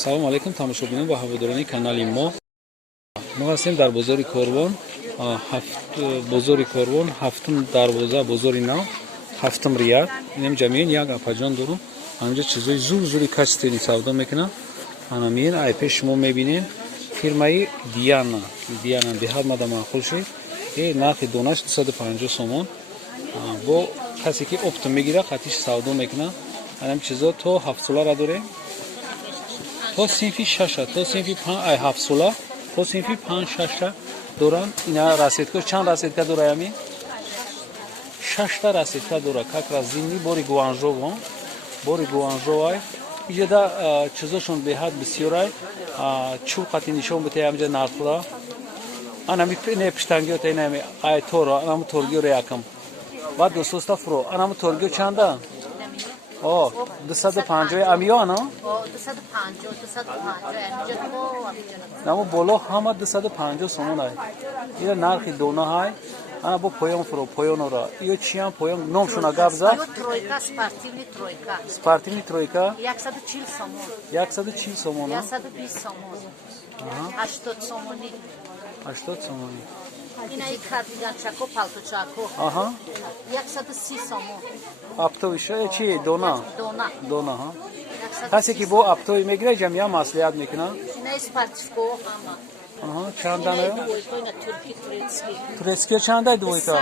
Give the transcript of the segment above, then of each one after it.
салом алейкум тамошобинон ва ҳаводорони канали мо ҳастем дар бозори Корвон, бозори Корвон, ҳафтум дарвоза, бозори нав, ҳафтум рияд. Инам ҷамиан як апаҷон дорум. Ҳаминҷа чизои зур-зури качествени савдо мекунам. Ҳанамин ай пеш шумо мебинед фирмаи Диана беҳад мада маъқул шед. Нархи донаш 250 сомон. Бо касе ки оптум мегира қатиш савдо мекунам. Ҳанам чизо то 7 солара дорем. То синфи 6, то синфи 7 сола, то синфи 5-6 дорам. Ина расетка чанд расетка дора ами? 6 та расетка дора. Как раз зимни бори гуанжо, бори гуанжо ай. Иҷада чизошон беҳад бисёрай. Чӯ қати нишон бите амҷа нархла. Анами не пиштангиёта инами ай торо, анам торгиё реакам. Баъд дососта фро, анам торгиё чанда? 250 амиё ана? 250 намо боло ҳама 250 сомон ай. Ина нархи дона ҳай. Ана бо поён фро, поёнора. Иё чиам поён номшуна габза? Тройка, спортивный тройка. Спортивный тройка? 140 сомон. 140 сомон. 120 сомон. 80 сомони. 80 сомони. Ина и кардиганчако, палточако. 130 сомон. Аптовиша чи дона? Дона. ҳа. Касе ки бо аптови мегира ҷамъия маслиҳат мекуна? Ина и спортивко ҳама. Чанд ана? Ина и двойка, ина турки, турецки. Турецки чанд ай двойка?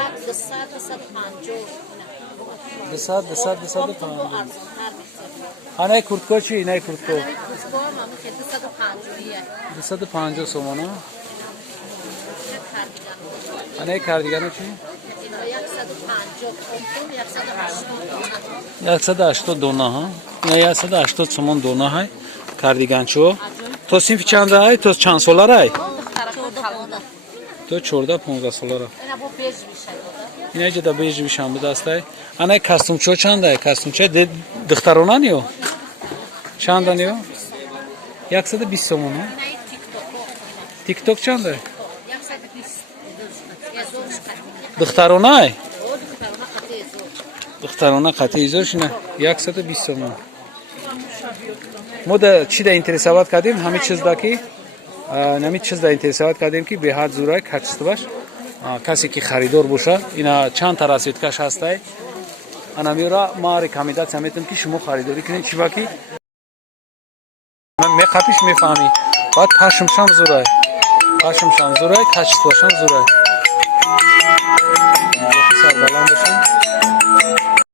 250. 250. Анай куртко чи? Инай куртко? Куртко ҳама ке 250. 250 сомон. Кардиган. Анай кардигано чи? Ина 150, 180 дона, ҳа? Ина 180 сомон дона ҳай. Кардиганчо. То синфи чанд ай? То чанд солар ай? То 14-15 солара. Ина бо беж вишай. Ина ҷада беж вишам будастай. Анай костюмчо чанд ай? Костюмчо духтаронан ё? Чанд ан ё? 120 сомон, ҳа? Ина и тиктоко. Тикток чанд ай? 120. Духтарона ай? Духтарона қати эзор. Духтарона қати эзор шина 120 сомон. мо да чи да интересоват кардем ҳамин чизда ки нами чизда интересоват кардем ки беҳад зурай качестваш. Касе ки харидор боша, ина чанд та расветкаш ҳастай. Анамиёра ма рекомендатсия метам ки шумо харидорӣ кунед чива ки меқапиш мефаҳмӣ. Баъд пашмшам зурай. Пашмшам зурай, качествашам зурай. Сарбаланд бошам.